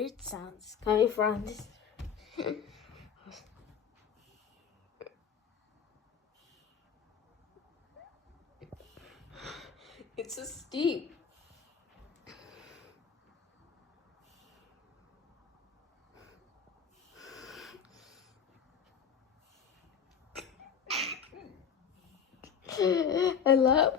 Weird sounds coming from this. It's so steep. I love